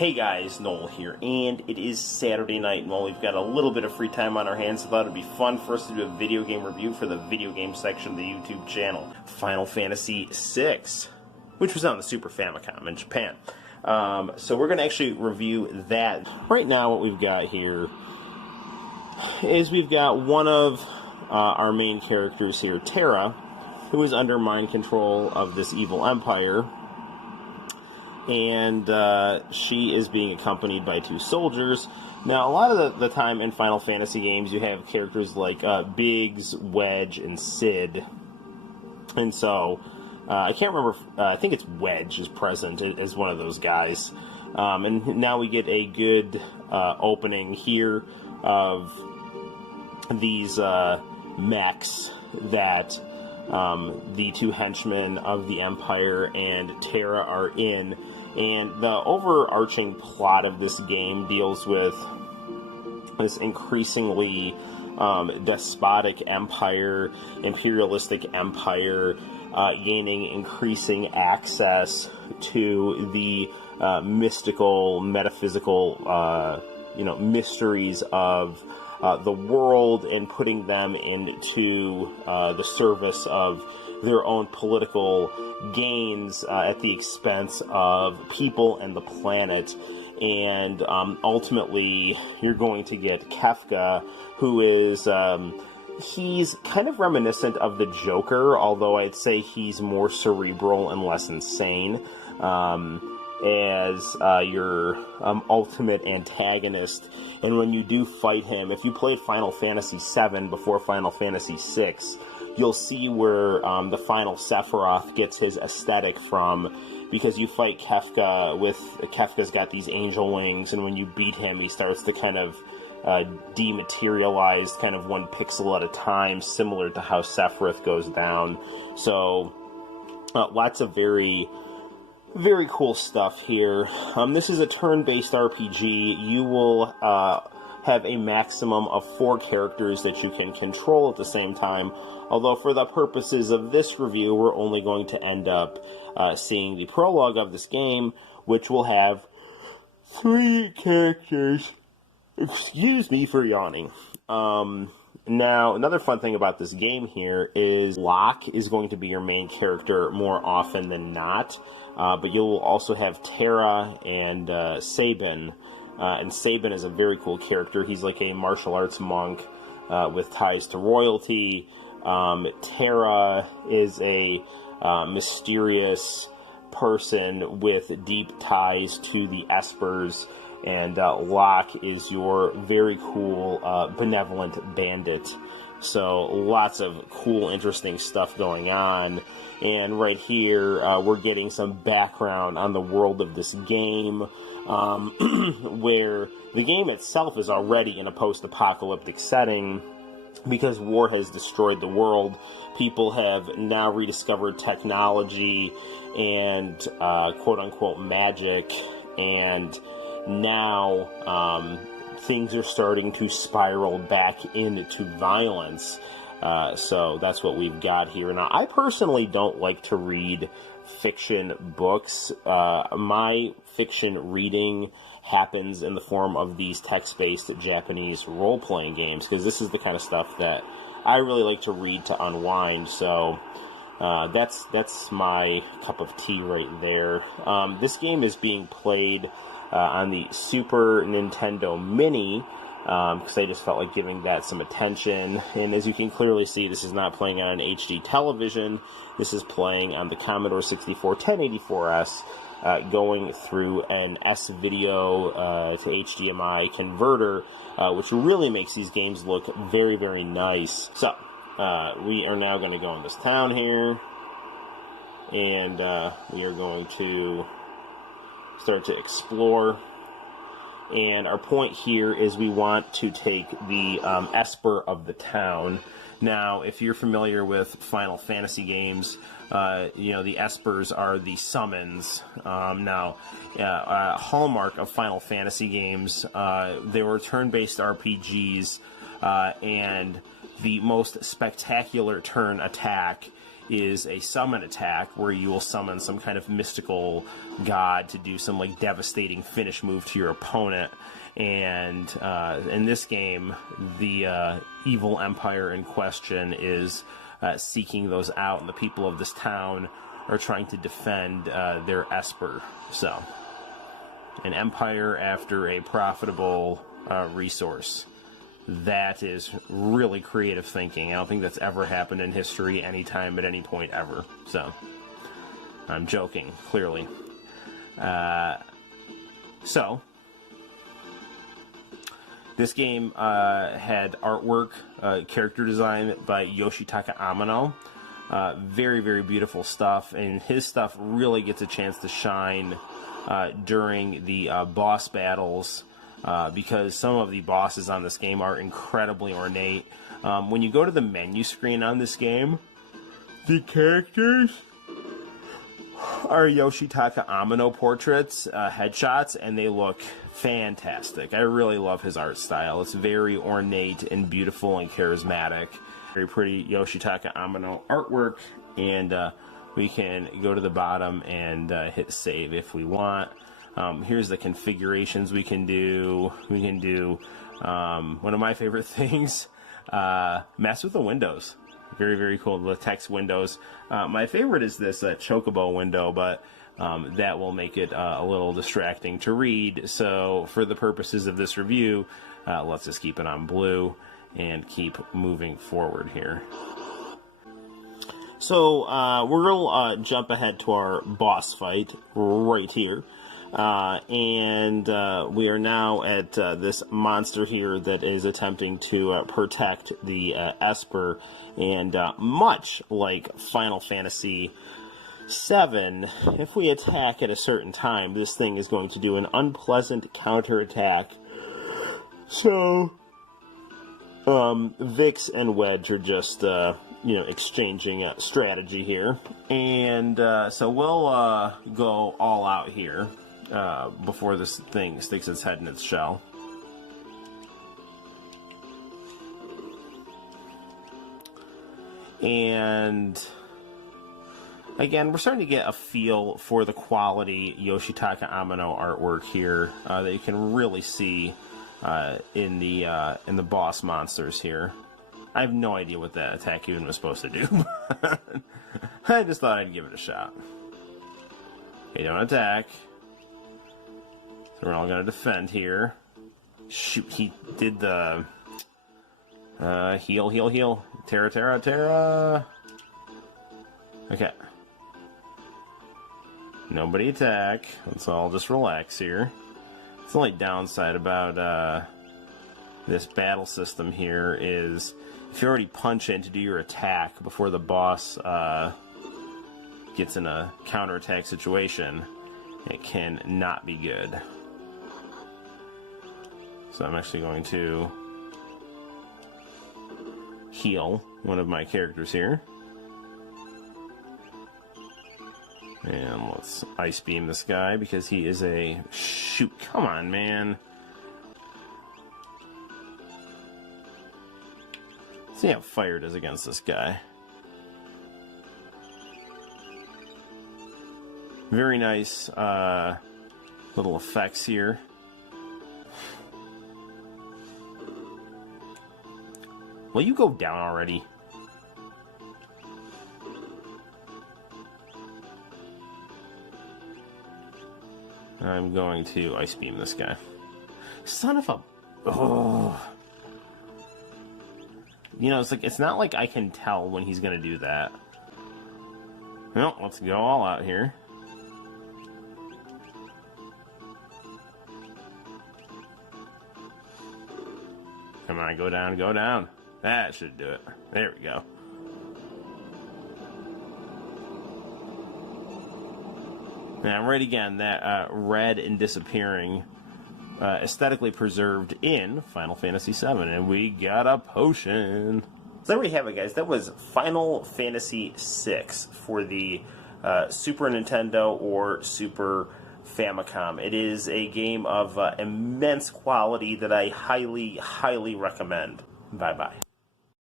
Hey guys, Noel here, and it is Saturday night, and while we've got a little bit of free time on our hands, I thought it'd be fun for us to do a video game review for the video game section of the YouTube channel. Final Fantasy VI, which was on the Super Famicom in Japan. So we're going to actually review that. Right now what we've got here is we've got one of our main characters here, Terra, who is under mind control of this evil empire. And she is being accompanied by two soldiers. Now, a lot of the time in Final Fantasy games, you have characters like Biggs, Wedge, and Cid. And so, I can't remember, I think it's Wedge is present as one of those guys. And now we get a good opening here of these mechs that the two henchmen of the Empire and Terra are in. And the overarching plot of this game deals with this increasingly despotic empire, imperialistic empire, gaining increasing access to the mystical, metaphysical, mysteries of the world, and putting them into the service of their own political gains at the expense of people and the planet. And ultimately, you're going to get Kefka, who is, he's kind of reminiscent of the Joker, although I'd say he's more cerebral and less insane, as your ultimate antagonist. And when you do fight him, if you played Final Fantasy VII before Final Fantasy VI, you'll see where the final Sephiroth gets his aesthetic from, because you fight Kefka with, Kefka's got these angel wings, and when you beat him, he starts to kind of dematerialize, kind of one pixel at a time, similar to how Sephiroth goes down. So, lots of very cool stuff here. This is a turn-based RPG. You will have a maximum of 4 characters that you can control at the same time, although for the purposes of this review, we're only going to end up seeing the prologue of this game, which will have 3 characters. Excuse me for yawning. Now, another fun thing about this game here is Locke is going to be your main character more often than not, but you'll also have Terra and Sabin. And Sabin is a very cool character. He's like a martial arts monk with ties to royalty. Terra is a mysterious person with deep ties to the Espers. And Locke is your very cool, benevolent bandit. So lots of cool, interesting stuff going on. And right here, we're getting some background on the world of this game, where the game itself is already in a post-apocalyptic setting, because war has destroyed the world. People have now rediscovered technology and quote-unquote magic, and now things are starting to spiral back into violence. So that's what we've got here. Now, I personally don't like to read fiction books. My fiction reading happens in the form of these text-based Japanese role-playing games, because this is the kind of stuff that I really like to read to unwind. So that's my cup of tea right there. This game is being played on the Super Nintendo Mini, because I just felt like giving that some attention. And as you can clearly see, this is not playing on an HD television. This is playing on the Commodore 64 1084S, going through an S-Video to HDMI converter, which really makes these games look very, very nice. So, we are now going to go in this town here, and we are going to start to explore. And our point here is we want to take the Esper of the town. Now, if you're familiar with Final Fantasy games, the Espers are the summons. A hallmark of Final Fantasy games, they were turn-based RPGs, and the most spectacular turn attack is a summon attack where you will summon some kind of mystical god to do some like devastating finish move to your opponent. And in this game, the evil empire in question is seeking those out, and the people of this town are trying to defend their Esper. So, an empire after a profitable resource. That is really creative thinking. I don't think that's ever happened in history, anytime, at any point, ever. So, I'm joking, clearly. This game had artwork, character design by Yoshitaka Amano. Very, very beautiful stuff, and his stuff really gets a chance to shine during the boss battles, because some of the bosses on this game are incredibly ornate. When you go to the menu screen on this game, the characters are Yoshitaka Amano portraits, headshots, and they look fantastic. I really love his art style. It's very ornate and beautiful and charismatic. Very pretty Yoshitaka Amano artwork, and we can go to the bottom and hit save if we want. Here's the configurations we can do. We can do one of my favorite things, mess with the windows. Very, very cool, the text windows. My favorite is this chocobo window, but that will make it a little distracting to read. So for the purposes of this review, let's just keep it on blue and keep moving forward here. So we're going to jump ahead to our boss fight right here. And we are now at this monster here that is attempting to protect the Esper, and much like Final Fantasy VII, if we attack at a certain time, this thing is going to do an unpleasant counterattack. So Vix and Wedge are just exchanging strategy here, and so we'll go all out here before this thing sticks its head in its shell. And again, we're starting to get a feel for the quality Yoshitaka Amano artwork here that you can really see in the boss monsters here. I have no idea what that attack even was supposed to do. I just thought I'd give it a shot. Okay, don't attack. So we're all going to defend here. Shoot, he did the heal. Terra. Okay. Nobody attack. Let's all just relax here. The only downside about this battle system here is if you already punch in to do your attack before the boss gets in a counterattack situation, it can not be good. So I'm actually going to heal one of my characters here. And let's ice beam this guy because he is a... Shoot, come on, man. See how fire does against this guy. Very nice little effects here. Will you go down already? I'm going to ice beam this guy. Son of a... Oh. It's not like I can tell when he's going to do that. Well, let's go all out here. Come on, go down. That should do it. There we go. Now, right again, that red and disappearing, aesthetically preserved in Final Fantasy VII, and we got a potion. So there we have it, guys. That was Final Fantasy VI for the Super Nintendo or Super Famicom. It is a game of immense quality that I highly, highly recommend. Bye-bye.